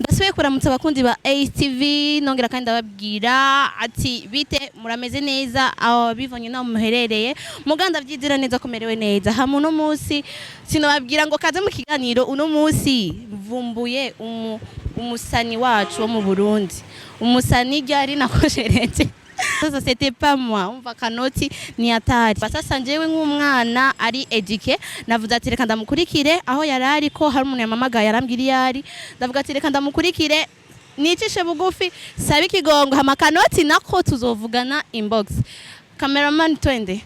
ndasubiye kuramutsa abakundi ba ATV nongera kandi ndababwira ati bite murameze neza aho bivanye naho muherereye muganda vyizira neza kumerewe neza hamwe no musi sinababwira ngo kaze mu kiganiro uno musi mvumbuye umusani wacu wo mu Burundi umusani ryari nakoshereje sasa c'était pas moi umva kanoti ni atari basasa njewe nk'umwana ari eduke navuze ati reka ndamukurikire aho yarari ko hari umuntu yamamagaye yarambwira yari ndavuga ati reka ndamukurikire nicishe bugufi sabe ikigongo hama kanoti nako tuzovugana inbox cameraman twende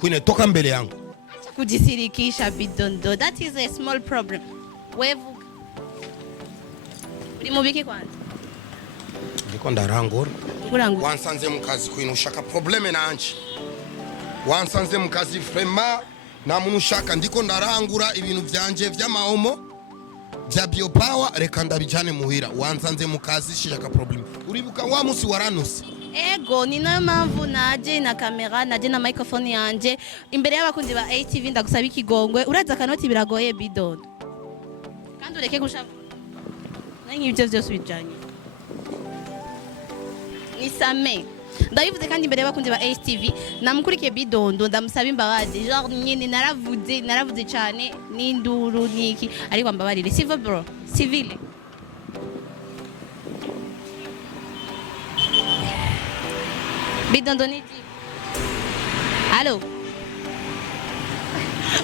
Kwine toka mbele yangu. Kujisirikisha Bidondo, that is a small problem. Wevuga. Uri mubiki kwanza? Ndiko ndarangura. Kurangura. Wansanze mukazi kwine ushaka probleme nanje. Wansanze mukazi frema na muntu ushaka ndiko ndarangura ibintu vyanje vy'amahomo bya biopower reka ndabijane muhira. Wansanze mukazi shaka problem. Uribuka wa musi waranusi. Ego ni nayo mpamvu naje na kamera naje na microphone yanje imbere y'abakunzi ba ATV ndagusaba ikigongwe uraza kanoti biragoye Bidondo kandi ureke gushavura nanyi ibyo byose bijanye ni same ndayivuze kandi imbere y'abakunzi ba ATV namukurikiye Bidondo ndamusaba imbabazi genre nyine naravuze cyane n'induru niki ariko mbabarire civil bro civile Bidondo niji. Allo.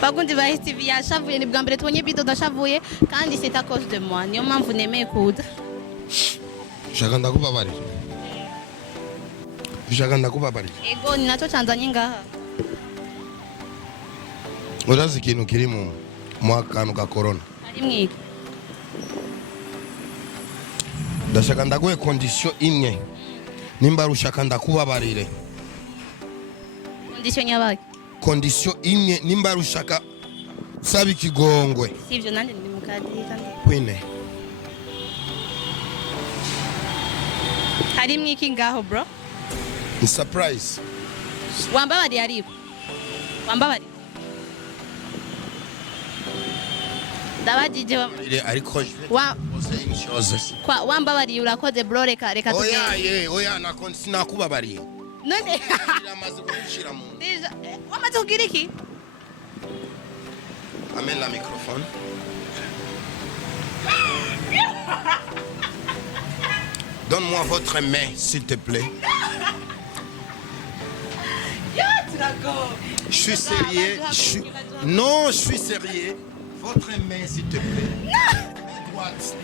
Bakundi ba STV yashavuye ni bwa mbere tubonye Bidondo ashavuye kandi c'est à cause de moi. Niyo mpamvu nemeye kuza. Shaka ndakubabarira. Shaka ndakubabarira. Ego ni naco canzanye ngaha. Urazi ikintu kiri mu mwakanu ka corona. Ari mwiki. Ndashaka ndaguhe condition imwe. Nimba rushaka ndakubabarire. Condition yabaye. Condition imwe nimba rushaka saba ikigongwe. Sivyo nanje ndi mukadi kandi. Kwine. Hari mwiki ngaho bro? Ni surprise. Wambabari ariko. Wambabari. Ndabajije ariko kwa wambabari urakoze bro reka tugende. Oya nakubabariye. None amaze kushira mu. Deja wamaze kugira iki? Amène la microphone. Donne-moi votre main s'il te plaît. Je suis sérieux. Non, je suis sérieux. Votre main, s'il te plaît. Main droite.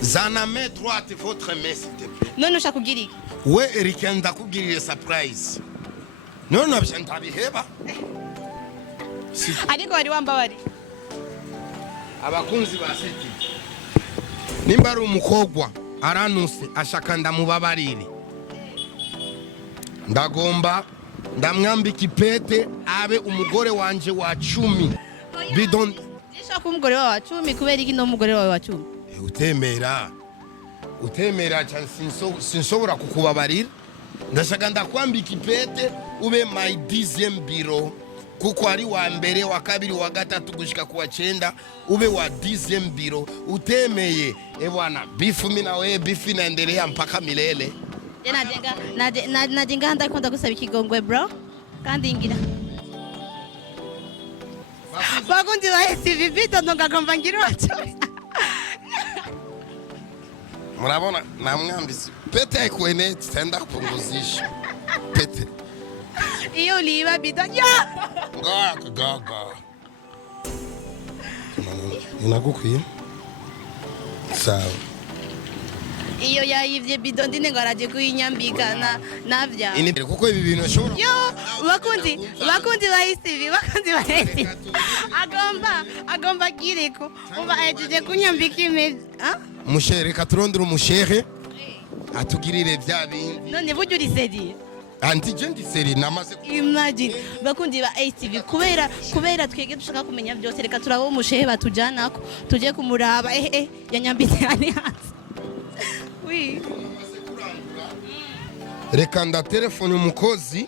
Zana main droite, votre main, s'il te plaît. Non, non, shakugiri. Ouais, Eric, ndakugiriye surprise. Non, non, ntabiheba. Ariko wari wambabari. Abakunzi ba seti. Nimba ari umukogwa aranuse ashaka ndamubabarire. Ndagomba ndamwambika ipete abe umugore wanje wa 10. Bidondo Ishaka umugore wa 10 kubera iki no mugore wawe wa 10? Utemera cyane sinshobora kukubabarira. Ndashaka ndakwambika ipete ube my 10th bureau kuko ari wa mbere wa kabiri wa gatatu gushika kuwa 9 ube wa 10th bureau utemeye bwana bifu mimi na wewe bifu inaendelea mpaka milele. Najenga ndakunda gusaba ikigongwe bro kandi ingira bakundi ba STV Bidondo ngagomba ngira wacu murabona namwambise pete ikwene tenda kupunguzisha pete iyo liba Bidondo gaga inagukwiye sawa iyo yayivye Bidondine ngo araje kuyinyambikana navya inibere kuko ibi bintu ashobora yo bakundi ba STV agomba gireko uba ajeje kunyambika imeze mushere katurondera umushere atugirire vya bindi none buryo urisediye anti jendi seri namaze imagine bakundi ba ATV kubera twege dushaka kumenya byose reka turabo umushehe batujanako tuje kumuraba yanyambitse ani hasi oui reka nda telefone umukozi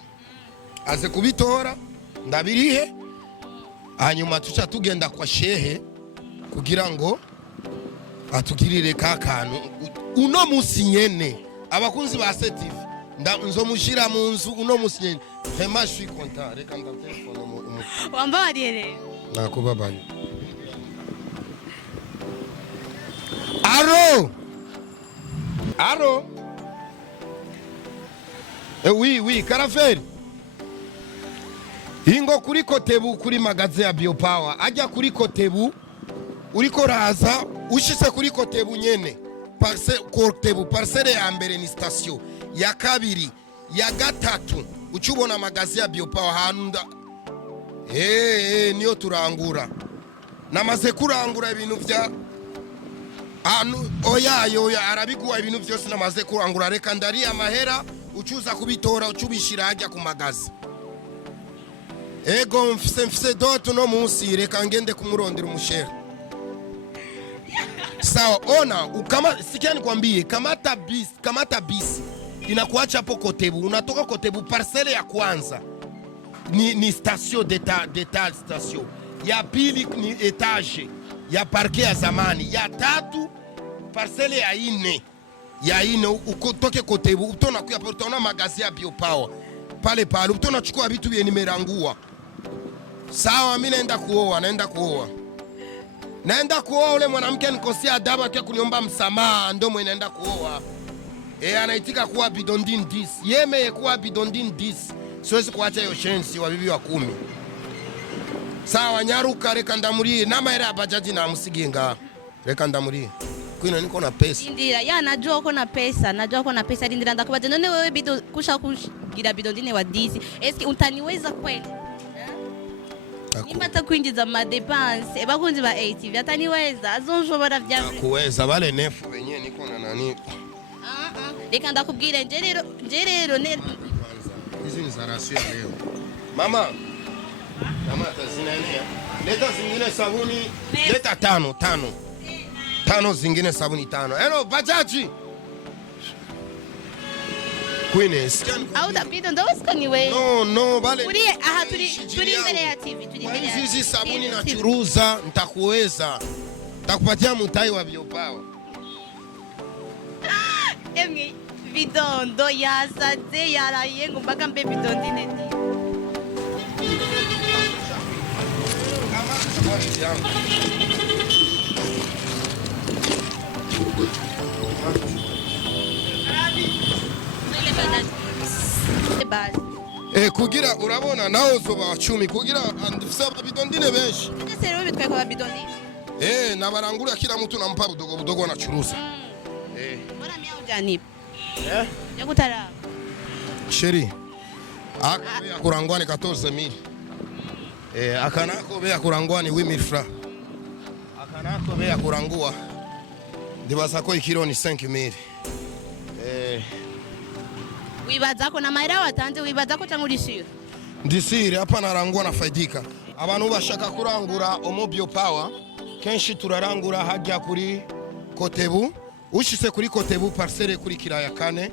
aze kubitora ndabirihe hanyuma tuca tugenda kwa shehe kugira ngo atugirire kakantu uno musi nyene abakunzi ba setive nzomushira mu nzu uno musi nyene vraiment je suis content reka nda telefone wamba warire nakubabaye aro oui karaferi ingo kuri kotebu kuri magaze ya biopower ajya kuri kotebu uriko raza ushitse kuri kotebu nyene kotebu parcelle ya mbere ni station ya kabiri ya gatatu ucubona magaze ya biopower hanunda niyo turangura namaze kurangura ibintu vya oya arabiguha ibintu byose namaze kurangura reka ndari amahera ucuza kubitora ucubishira hajya ku magaze ego mfise doto no munsi reka ngende kumurondera umushere sawa ona sikia nikwambie kamata bisi inakuacha hapo kotebu unatoka kotebu parcelle ya kwanza ni station d'etat station ya pili ni etage ya parke ya zamani ya tatu parcelle ya ine ukotoke kotebu utona kuya utaona magazi ya biopower pale utona chukua vitu vya nimerangua sawa mimi naenda kuoa ule mwanamke nikosea adabu akiwa kuniomba msamaha ndo mwe naenda kuoa anaitika kuwa Bidondine 10 yeme kuwa Bidondine 10 siwezi kuacha hiyo shensi wa bibi wa 10 sawa nyaruka reka ndamuri nama era bajaji na musiginga reka ndamuri kwino niko na pesa ndira najua uko na pesa ndira ndakubaza none wewe bido kusha kugira Bidondine wa 10 eski utaniweza kweli nimba takwinjiza madepense bakunzi ba ATV ataniweza azonshobora vyavye kuweza bale nefu wenyewe niko na nani reka ndakubwire nje rero hizi ni za rasio leo mama tazinania leta zingine sabuni leta tano zingine sabuni 5 hello bajaji Queens au da bido ndo usikaniwe no bale turi mbele ya TV hizi sabuni na churuza nitakuweza nitakupatia mutai wa biopower emwe bidondo yasaze yaraye ngo mpaka mbe Bidondine ndi kugira urabona nawe zoba 10 kugira ndifisa Bidondine benshi sero bitwaye kwa Bidondine nabarangura kila mtu nampa budogo anachuruza bora mia ujanipa yakutara sheri akabe kurangwani 14000 akanako be kurangwani 8000 francs akanako be kurangua ndibasa ko ikiro ni 5000 wibaza ko na mahera watanze wibaza ko cyangwa urishira ndisire hapa narangwa na faidika abantu bashaka kurangura omo biopower kenshi turarangura hajya kuri kotebu ushise kuri kotebu parcelle kuri kiraya kane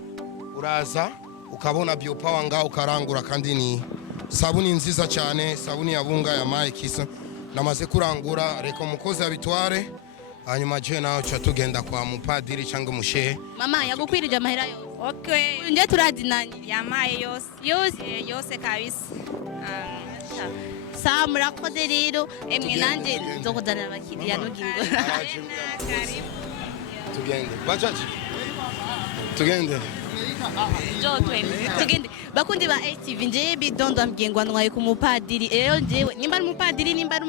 uraza ukabona biopower ngaho ukarangura kandi ni sabuni nziza cyane sabuni ya bunga ya mai kisa namaze kurangura reka umukozi abitware hanyuma je naho cha tugenda kwa mupadiri cyangwa mushehe mama yagukwirije amahera yose okay nje turadinanye yamaye yose kabisa saa murakoze rero emwe nanje nzokuzanira abakiriya nugingo tugende bajaji tugende tugende bakundi ba ATV nje bidondo ambwengwa ntwaye ku mupadiri rero njewe nimba ari umupadiri nimba ari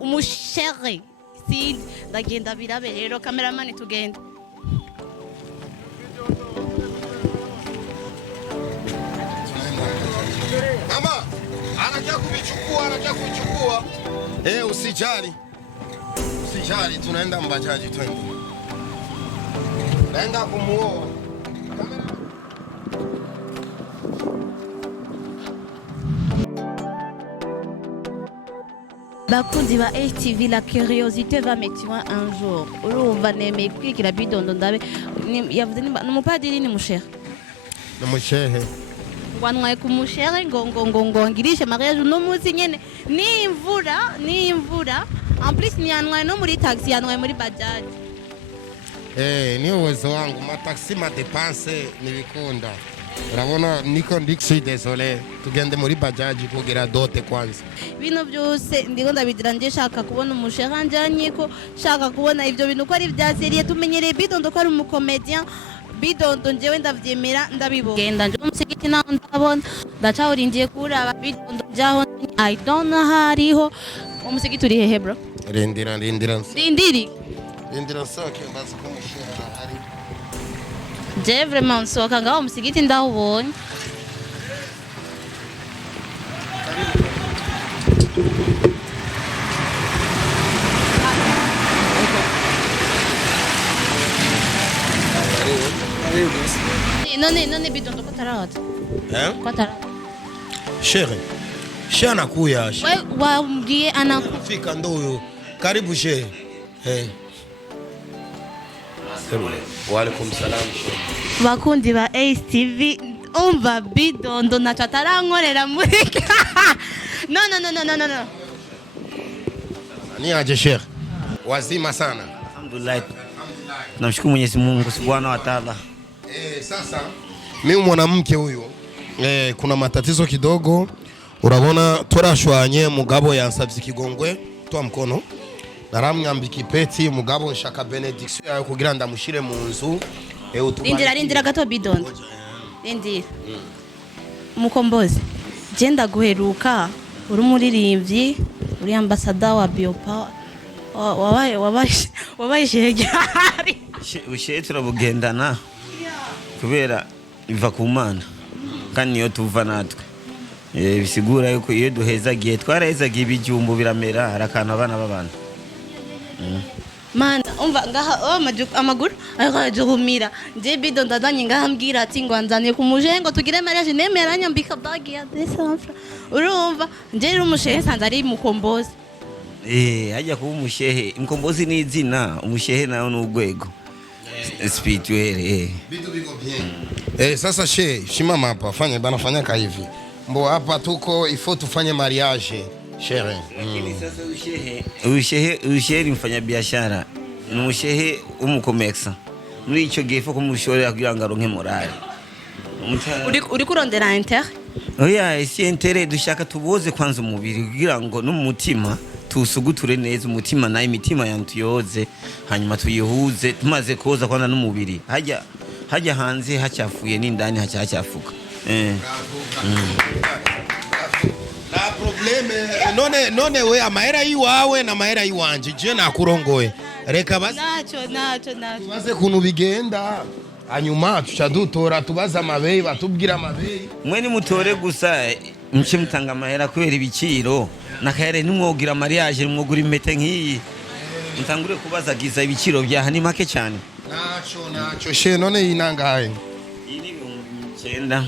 umushere si ndagenda birabe rero cameraman tugende mama anataka kuchukua usijali tunaenda mbajaji twende naenda kumuoa bakunzi ba HTV, la curiosité va me tuer un jour. Urumva nemeye kwikira Bidondo ndabe yavuze ni umupadiri ni mushehe. Ni mushehe. Wanwaye ku mushehe ngo ngirishe mariage no munsi nyene ni imvura. En plus ni yanwaye no muri taxi, yanwaye muri bajaj. Ni uwezo wangu mataxi madepanse nibikunda. Urabona niko ndiksi désolé tugende muri bajaji kugira dote kwanza. Bino byose ndiko ndabigira nje shaka kubona umushehe njanye ko shaka kubona ivyo bintu ko ari vya serie tumenyereye Bidondo ko ari umukomedian. Bidondo njewe ndavyemera ndabibona. Genda nje umusigiti naho ndabona ndaca urindiye kuraba Bidondo jaho I don't know hariho umusigiti uri hehe bro? Rindira. Rindiri. Rindira soke mbazi ko mushehe ari. Je vraiment nsoka ngaho umusigiti ndawubonye. None Bidondo ko tarata. Ko tarata. Shehe anakuya. Wewe waambie Fika ndo huyo. Karibu shehe. Wa alaikum salam shehe. Bakundi ba HTV umva Bidondo nacho atarankorera muri. No. Ni aje shehe. Wazima sana. Alhamdulillah. Namshukuru Mwenyezi Mungu Subhanahu wa Ta'ala. Sasa mimi mwanamke huyu kuna matatizo kidogo. Urabona turashwanye mugabo yansabye ikigongwe twa mkono. Naramwambika ipeti mugabo nshaka benediction yayo kugira ndamushire mu nzu. Rindira gato Bidondo. Rindira. Mkombozi. Jenda guheruka uri umuririmbyi uri ambassador wa Biopower. Wabaye shehe. Ushehe turabugendana. Kubera iva ku Mana kandi niyo tuva natwe bisigura yuko iyo duhezagiye twarahezagiye ibijumbu biramera harakana abana b'abantu Mana umva ngaha amaguru ayajumira je Bidondo ndadanye ngaha mbwira ati ngo anzaniye ku mujengo tugire mariage nemera nyambika bag ya 200 francs urumva nje iri umushehe sanze ari Mkombozi hajya kuba umushehe Mkombozi ni izina umushehe nayo n'ugwego spirituel Bitu biko bien. Sasa shimama hapa fanya hivi. Mbo hapa tuko ifo tufanye mariage shehe. Lakini sasa ushehe ni mfanya biashara. Ni ushehe umukomeksa. Muri ico gifo ko mushorera kugira ngo aronke morale. Uri kurondera inter? Oya, isi intere dushaka tuboze kwanza umubiri kugira ngo n'umutima tusuguture neza umutima na imitima yantuyoze hanyuma tuyihuze tumaze koza kwanza n'umubiri hajya hanze hacyafuye n'indani hacyafuka Na probleme none we amahera yiwawe na mahera yiwanje je nakurongoye reka basi nacho tubaze kuntu bigenda hanyuma tucadutora tubaza amabeyi batubwira amabeyi mwe ni mutore gusa mce mutanga amahera kubera ibiciro nakahere nimwogira mariage nimwogura impete nk'iyi mutangure kubazagiza ibiciro byaha ni make cyane nacho she none yinangaye iyi ni 9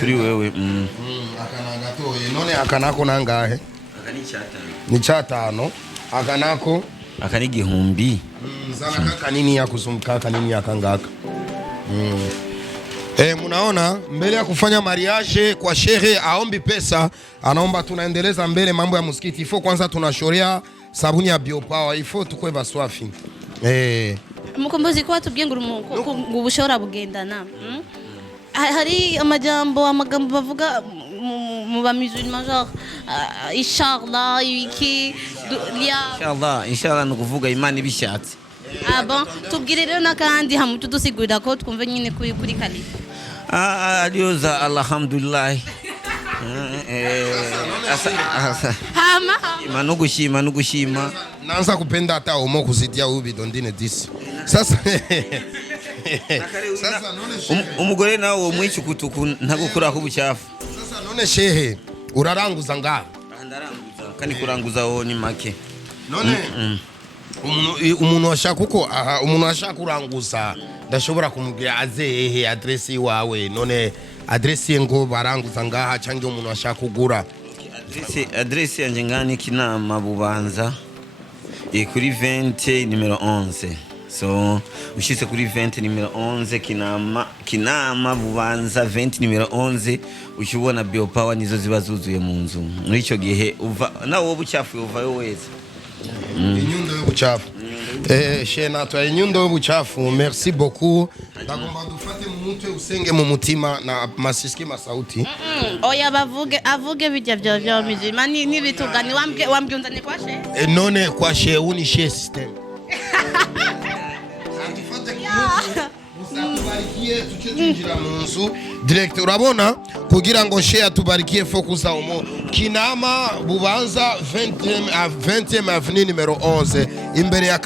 kuri wewe akana gatoye none akanako nangahe akani ni cyatano akanako akani gihumbi zana kanini ya kuzumka kanini ya kangaka munaona mbele ya kufanya mariage kwa shehe aombi pesa anaomba tunaendeleza mbele mambo ya msikiti ifo kwanza tunashorea sabuni ya Biopower ifo tukwe baswafi Mkombozi ko atubwiye ngo ubushora bugendana hari amagambo bavuga mu ba musulman genre inshallah iki inshallah no kuvuga imana ibishatse bon tubwire rero nakandi hamutu dusigurira ko twumve nyine kuri kalifa alioza alhamdulillah hama no gushima naanza kupenda hata umo kuzidia huyu Bidondine 10 sasa umugore nawe umwica kutuku ntagukura ko bucyafu sasa none shehe uraranguza ngaho ndaranguza kandi kuranguza wo ni make none umuntu ashaka kuranguza ndashobora kumubwira azehe adresse iwawe none adresse ngo baranguza ngaha cyangwa umuntu ashaka kugura Adresse yanjye ngani Kinama Bubanza kuri 20 numero 11. So ushitse kuri 20 numero 11 Kinama Bubanza 20 numero 11 ukibona biopower nizo ziba zuzuye mu nzu. Muri ico gihe uva nawo ubucafu uvayo wese. Inyundo y'ubucafu. Shehe natwa inyundo y'ubucafu. Merci beaucoup. Ndagomba dufate mu mutwe usenge mu mutima na masisiki masauti. Oya avuge bijya byo mizima ni bitugani wambye unzane kwa shehe. None kwa shehe uni shehe system. Usatubarikiye tuce tunjira mu nzu direct urabona kugira ngo shehe atubarikiye focus umo Kinama Bubanza 20e avenue numero 11 imbere ya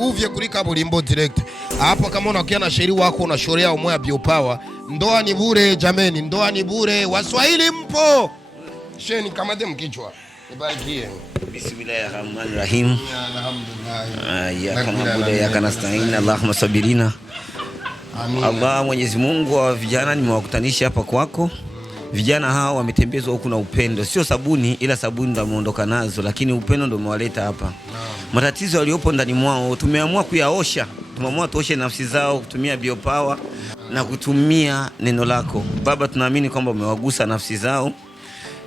uvye kuri kaburimbo direct hapo. Kama unakia na sheri wako unashorea umoya biopower, ndoa ni bure jameni, ndoa ni bure. Waswahili mpo? Shehe nikamate mkichwa nibarikiye. Bismillahirrahmanirrahim. Ya kama bude ya kanasta'in Allahumma sabirina. Allah Mwenyezi Mungu wa vijana nimewakutanisha hapa kwako. Vijana hawa wametembezwa huku na upendo, sio sabuni, ila sabuni ndio muondoka nazo, lakini upendo ndio umewaleta hapa. Matatizo yaliyopo ndani mwao tumeamua kuyaosha, tumeamua tuoshe nafsi zao kutumia biopower na kutumia neno lako Baba. Tunaamini kwamba umewagusa nafsi zao.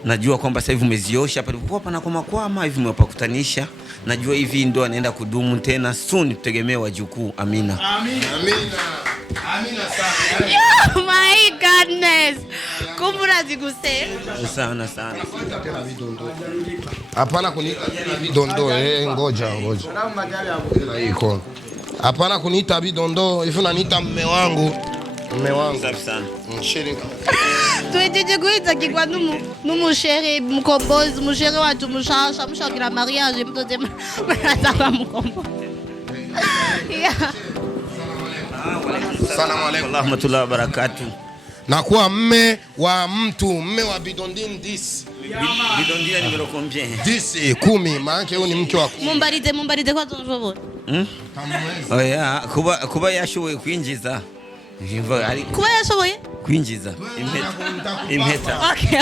Najua kwamba sasa hivi umeziosha palipokuwa pana kwama hivi umewapakutanisha. Najua hivi ndio anaenda kudumu tena soon, tutegemee wajukuu. Amina. Amina. Amina sana. Oh my goodness. Kumbura ziguse. Sana. Hapana kuniita Bidondo, ngoja. Iko. Hapana kuniita Bidondo, hivi unaniita mume wangu. Safi sana. Shirika. Tuejeje kuita kikwa Shehe Mkombozi, Shehe watu mshakira mariage mtoze mnataka Mkombozi. Assalamu alaykum wa rahmatullahi wa barakatuh. Na kuwa mme wa mtu, mme wa Bidondine 10. Bidondine numero combien? 10 maana huyu ni mke wa 10. Mumbarize kwa zonjobo. Oya, kuba yashoboye kwinjiza. Kuba yashoboye kwinjiza impeta. Okay.